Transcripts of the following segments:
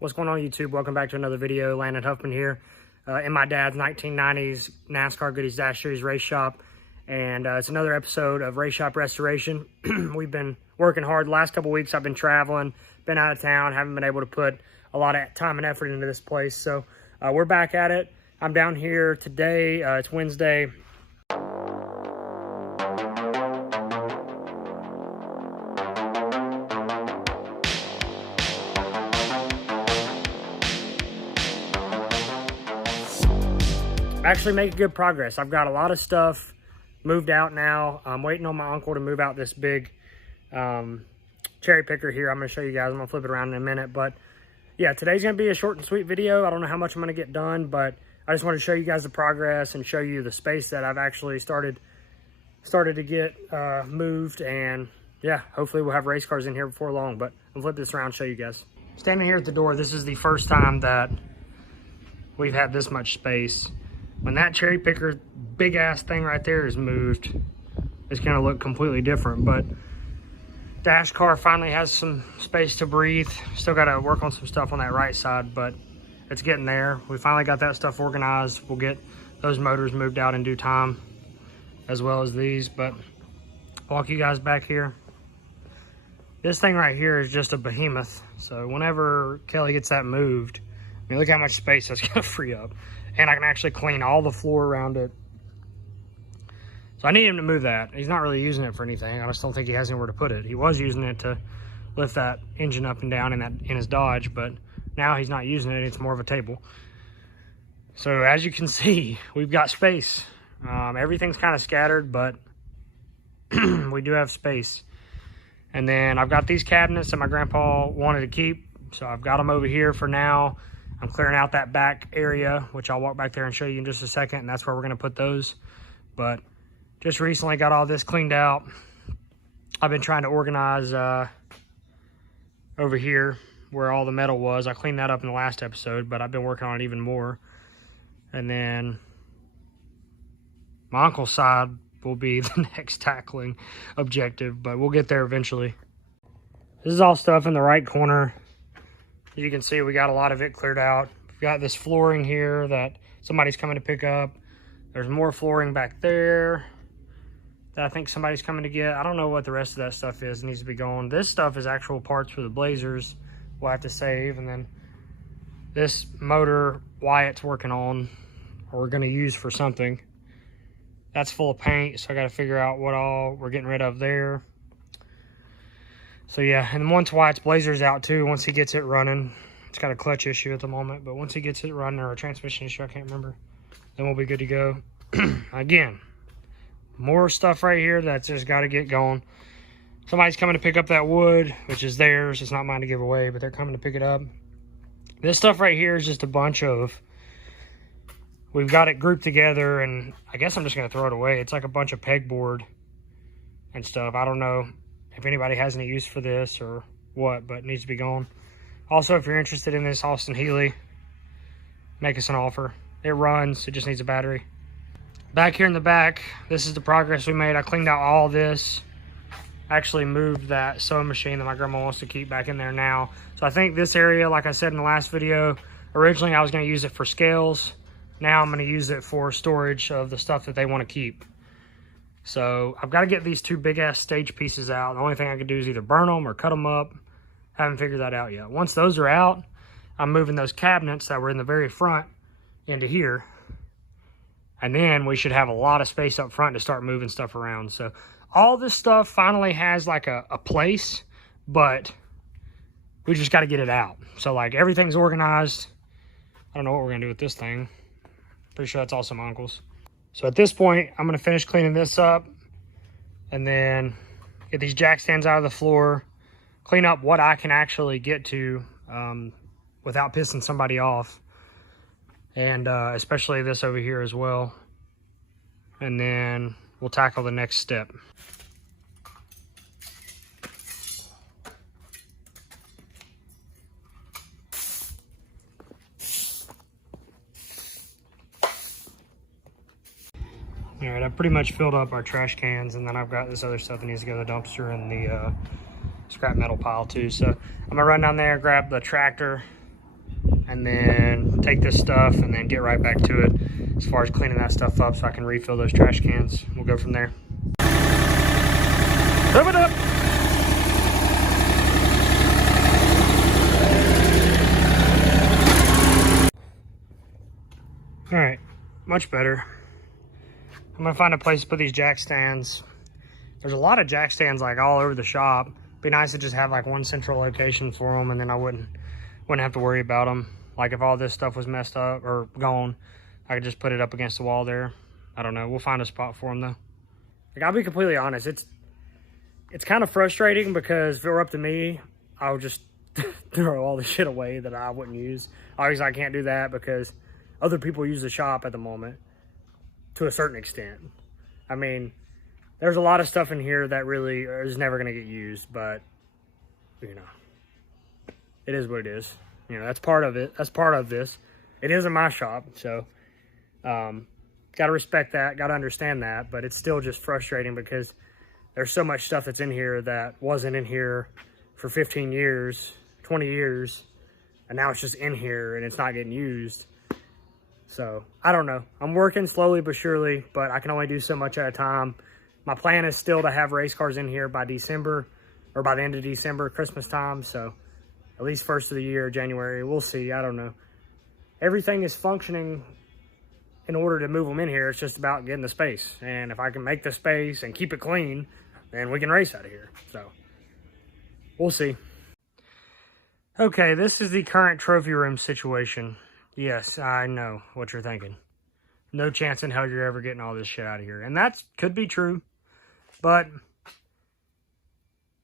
What's going on, YouTube? Welcome back to another video. Landon Huffman here in my dad's 1990s NASCAR Goodys Dash Series race shop. And it's another episode of Race Shop Restoration. We've been working hard the last couple weeks. I've been traveling, been out of town, haven't been able to put a lot of time and effort into this place. So we're back at it. I'm down here today. It's Wednesday. Actually making good progress. I've got a lot of stuff moved out now. I'm waiting on my uncle to move out this big cherry picker here. I'm going to show you guys. I'm going to flip it around in a minute. But yeah, today's going to be a short and sweet video. I don't know how much I'm going to get done, but I just want to show you guys the progress and show you the space that I've actually started to get moved. And yeah, hopefully we'll have race cars in here before long. But I'll flip this around and show you guys. Standing here at the door, this is the first time that we've had this much space. When that cherry picker big ass thing right there is moved, it's gonna look completely different. But dash car finally has some space to breathe. Still gotta work on some stuff on that right side, but it's getting there. We finally got that stuff organized. We'll get those motors moved out in due time, as well as these. But walk you guys back here. This thing right here is just a behemoth. So whenever Kelly gets that moved, I mean, look how much space that's gonna free up. And I can actually clean all the floor around it. So I need him to move that. He's not really using it for anything. I just don't think he has anywhere to put it. He was using it to lift that engine up and down in his Dodge, but now he's not using it. It's more of a table. So as you can see, we've got space. Everything's kind of scattered, but we do have space. And then I've got these cabinets that my grandpa wanted to keep. So I've got them over here for now. I'm clearing out that back area, which I'll walk back there and show you in just a second, and that's where we're going to put those. But just recently got all this cleaned out. I've been trying to organize over here where all the metal was. I cleaned that up in the last episode, but I've been working on it even more. And then my uncle's side will be the next tackling objective, but we'll get there eventually. This is all stuff in the right corner. As you can see, we got a lot of it cleared out. We've got this flooring here that somebody's coming to pick up. There's more flooring back there that I think somebody's coming to get. I don't know what the rest of that stuff is. It needs to be gone. This stuff is actual parts for the Blazers we'll have to save. And then this motor Wyatt's working on, or we're going to use for something, that's full of paint. So I got to figure out what all we're getting rid of there. So yeah, and once Wyatt's Blazer's out too, once he gets it running, it's got a clutch issue at the moment, but once he gets it running, or a transmission issue, I can't remember, then we'll be good to go. Again, more stuff right here that's just got to get going. Somebody's coming to pick up that wood, which is theirs. It's not mine to give away, but they're coming to pick it up. This stuff right here is just a bunch of, we've got it grouped together, and I guess I'm just going to throw it away. It's like a bunch of pegboard and stuff. I don't know if anybody has any use for this or what, but it needs to be gone. Also, if you're interested in this Austin Healey, make us an offer. It runs, it just needs a battery. Back here in the back, this is the progress we made. I cleaned out all this. Actually moved that sewing machine that my grandma wants to keep back in there now. So I think this area, like I said in the last video, originally I was going to use it for scales. Now I'm going to use it for storage of the stuff that they want to keep. So I've got to get these two big ass stage pieces out. The only thing I can do is either burn them or cut them up. Haven't figured that out yet. Once those are out, I'm moving those cabinets that were in the very front into here. And then we should have a lot of space up front to start moving stuff around. So all this stuff finally has like a place, but we just got to get it out. So like everything's organized. I don't know what we're going to do with this thing. Pretty sure that's also my uncle's. So at this point, I'm going to finish cleaning this up and then get these jack stands out of the floor, clean up what I can actually get to without pissing somebody off. And especially this over here as well. And then we'll tackle the next step. All right, I've pretty much filled up our trash cans, and then I've got this other stuff that needs to go to the dumpster and the scrap metal pile too. So I'm gonna run down there, grab the tractor, and then take this stuff and then get right back to it as far as cleaning that stuff up so I can refill those trash cans. We'll go from there. Move it up. All right, much better. I'm gonna find a place to put these jack stands. There's a lot of jack stands like all over the shop. Be nice to just have like one central location for them, and then I wouldn't have to worry about them. Like if all this stuff was messed up or gone, I could just put it up against the wall there. I don't know. We'll find a spot for them though. Like, I'll be completely honest. It's kind of frustrating because if it were up to me, I would just throw all the shit away that I wouldn't use. Obviously, I can't do that because other people use the shop at the moment to a certain extent. I mean, there's a lot of stuff in here that really is never going to get used, but, you know, it is what it is. You know, that's part of it. That's part of this. It isn't my shop, so got to respect that, got to understand that, but it's still just frustrating because there's so much stuff that's in here that wasn't in here for 15 years, 20 years, and now it's just in here and it's not getting used. So, I don't know. I'm working slowly but surely, but I can only do so much at a time. My plan is still to have race cars in here by December, or by the end of December, Christmas time. So, at least first of the year, January. We'll see. I don't know. Everything is functioning in order to move them in here. It's just about getting the space. And if I can make the space and keep it clean, then we can race out of here. So, we'll see. Okay, this is the current trophy room situation. Yes, I know what you're thinking. No chance in hell you're ever getting all this shit out of here. And that could be true, but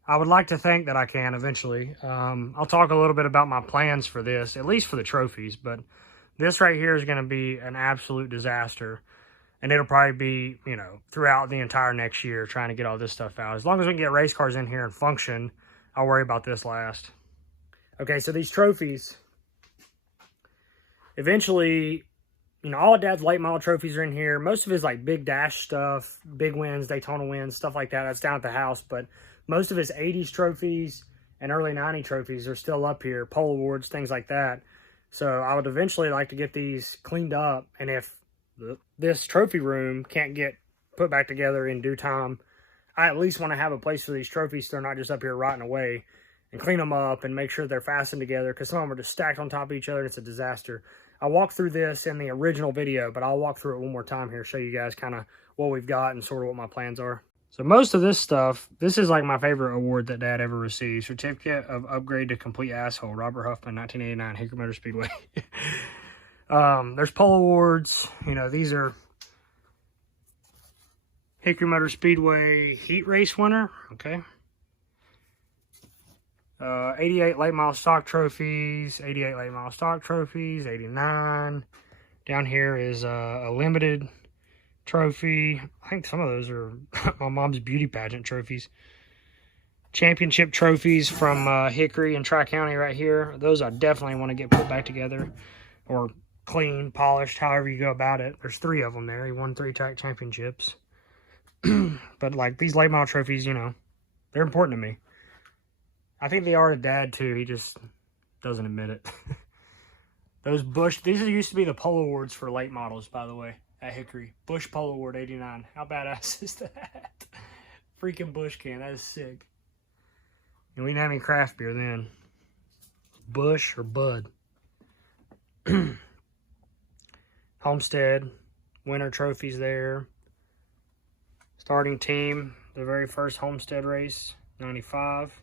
I would like to think that I can eventually. I'll talk a little bit about my plans for this, at least for the trophies, but this right here is going to be an absolute disaster. And it'll probably be, you know, throughout the entire next year trying to get all this stuff out. As long as we can get race cars in here and function, I'll worry about this last. Okay, so these trophies, eventually, you know, all of Dad's late model trophies are in here. Most of his like big dash stuff, big wins, Daytona wins, stuff like that, that's down at the house. But most of his 80s trophies and early 90 trophies are still up here, pole awards, things like that. So I would eventually like to get these cleaned up. And if this trophy room can't get put back together in due time, I at least want to have a place for these trophies so they're not just up here rotting away, and clean them up and make sure they're fastened together, because some of them are just stacked on top of each other and it's a disaster. I walked through this in the original video, but I'll walk through it one more time here, show you guys kind of what we've got and sort of what my plans are. So most of this stuff, this is like my favorite award that Dad ever received. Certificate of Upgrade to Complete Asshole, Robert Huffman, 1989, Hickory Motor Speedway. There's pole awards. You know, these are Hickory Motor Speedway heat race winner. Okay. 88 late model stock trophies, 88 late model stock trophies, 89. Down here is a limited trophy. I think some of those are my mom's beauty pageant trophies. Championship trophies from Hickory and Tri-County right here. Those I definitely want to get put back together or clean, polished, however you go about it. There's 3 of them there. He won 3 track championships. But like these late model trophies, you know, they're important to me. I think they are to Dad too. He just doesn't admit it. Those Bush, these used to be the pole awards for late models, by the way, at Hickory. Bush Pole Award 89. How badass is that? Freaking Bush can. That is sick. And we didn't have any craft beer then. Bush or Bud. Homestead. Winter trophies there. Starting team. The very first Homestead race. 95.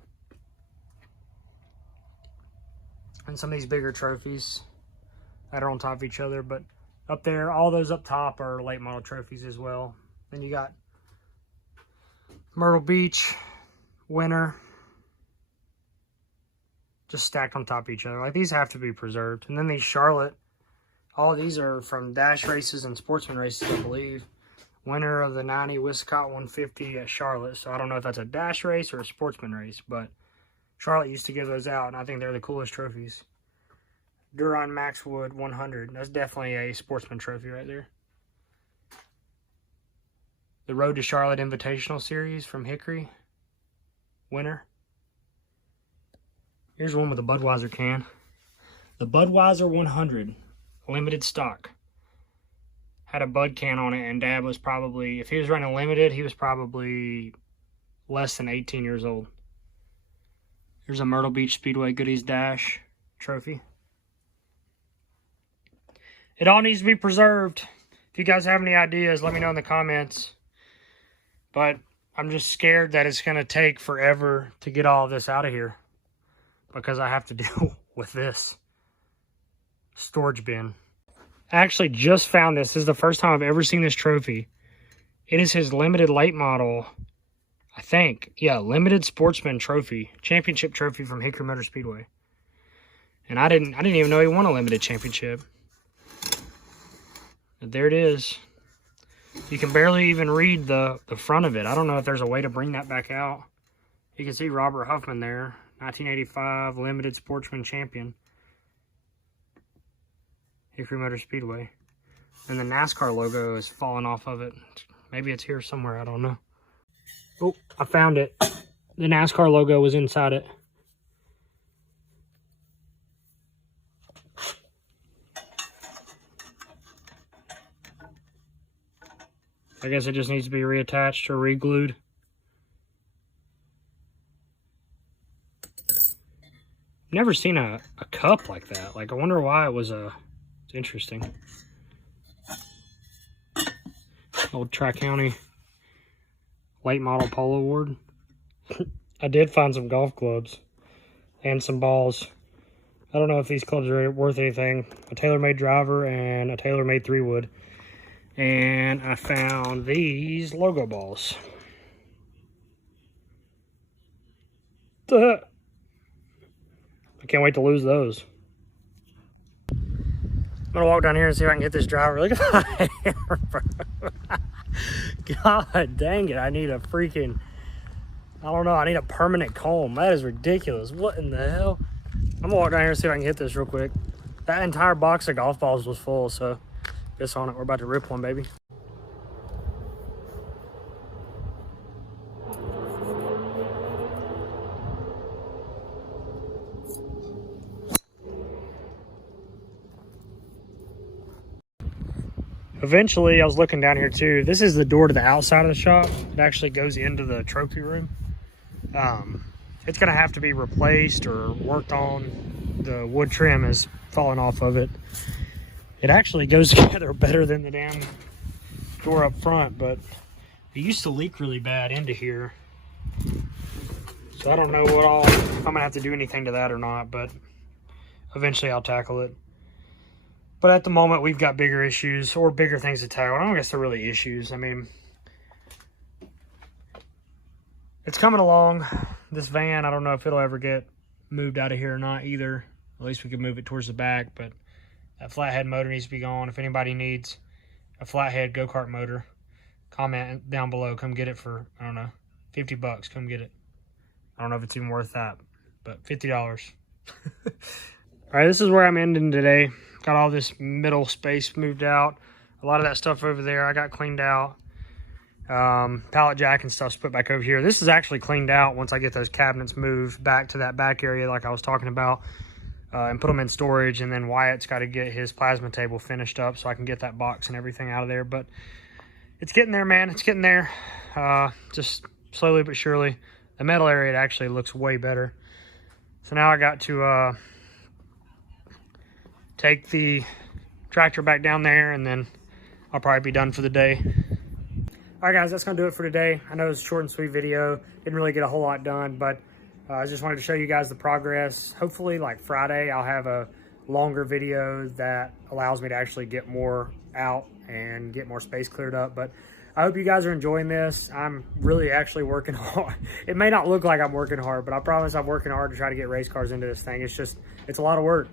And some of these bigger trophies that are on top of each other. But up there, all those up top are late model trophies as well. Then you got Myrtle Beach, winter. Just stacked on top of each other. Like, these have to be preserved. And then these Charlotte, all these are from dash races and sportsman races, I believe. Winner of the 90 Wiscott 150 at Charlotte. So I don't know if that's a dash race or a sportsman race, but Charlotte used to give those out, and I think they're the coolest trophies. Duron Maxwood 100. That's definitely a sportsman trophy right there. The Road to Charlotte Invitational Series from Hickory. Winner. Here's one with a Budweiser can. The Budweiser 100, limited stock. Had a Bud can on it, and Dad was probably, if he was running limited, he was probably less than 18 years old. Here's a Myrtle Beach Speedway Goodys Dash trophy. It all needs to be preserved. If you guys have any ideas, let me know in the comments. But I'm just scared that it's going to take forever to get all of this out of here, because I have to deal with this storage bin. I actually just found this. This is the first time I've ever seen this trophy. It is his limited late model, I think. Yeah, limited sportsman trophy, championship trophy from Hickory Motor Speedway. And I didn't even know he won a limited championship. But there it is. You can barely even read the front of it. I don't know if there's a way to bring that back out. You can see Robert Huffman there, 1985 limited sportsman champion, Hickory Motor Speedway. And the NASCAR logo is falling off of it. Maybe it's here somewhere, I don't know. Oh, I found it. The NASCAR logo was inside it. I guess it just needs to be reattached or re-glued. Never seen a cup like that. Like, I wonder why it was a... It's interesting. Old Tri-County late model polo award. I did find some golf clubs and some balls. I don't know if these clubs are worth anything. A TaylorMade driver and a TaylorMade 3-wood. And I found these logo balls. I can't wait to lose those. I'm gonna walk down here and see if I can get this driver. Look at my hair, bro. God dang it, I need a freaking, I don't know, I need a permanent comb. That is ridiculous. What in the hell? I'm gonna walk down here and see if I can hit this real quick. That entire box of golf balls was full, so this on it. We're about to rip one, baby. Eventually, I was looking down here too. This is the door to the outside of the shop. It actually goes into the trophy room. It's gonna have to be replaced or worked on. The wood trim is falling off of it. It actually goes together better than the damn door up front, but it used to leak really bad into here. So I don't know if I'm gonna have to do anything to that or not, but eventually I'll tackle it. But at the moment, we've got bigger issues or bigger things to tackle. I don't guess they're really issues. I mean, it's coming along. This van, I don't know if it'll ever get moved out of here or not either. At least we could move it towards the back, but that flathead motor needs to be gone. If anybody needs a flathead go-kart motor, comment down below. Come get it for, I don't know, 50 bucks. Come get it. I don't know if it's even worth that, but $50. All right, this is where I'm ending today. Got all this middle space moved out. A lot of that stuff over there I got cleaned out. Pallet jack and stuff's put back over here. This is actually cleaned out once I get those cabinets moved back to that back area like I was talking about, and put them in storage. And then Wyatt's got to get his plasma table finished up so I can get that box and everything out of there. But it's getting there, man. It's getting there. Just slowly but surely. The metal area actually looks way better. So now I got to take the tractor back down there, and then I'll probably be done for the day. All right, guys, that's gonna do it for today. I know it's a short and sweet video. Didn't really get a whole lot done, but I just wanted to show you guys the progress. Hopefully, like Friday, I'll have a longer video that allows me to actually get more out and get more space cleared up. But I hope you guys are enjoying this. I'm really actually working hard. It may not look like I'm working hard, but I promise I'm working hard to try to get race cars into this thing. It's a lot of work.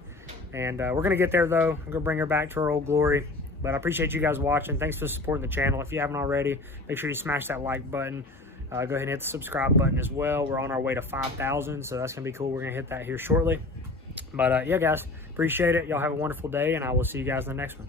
And we're going to get there, though. I'm going to bring her back to her old glory. But I appreciate you guys watching. Thanks for supporting the channel. If you haven't already, make sure you smash that like button. Go ahead and hit the subscribe button as well. We're on our way to 5,000, so that's going to be cool. We're going to hit that here shortly. But, yeah, guys, appreciate it. Y'all have a wonderful day, and I will see you guys in the next one.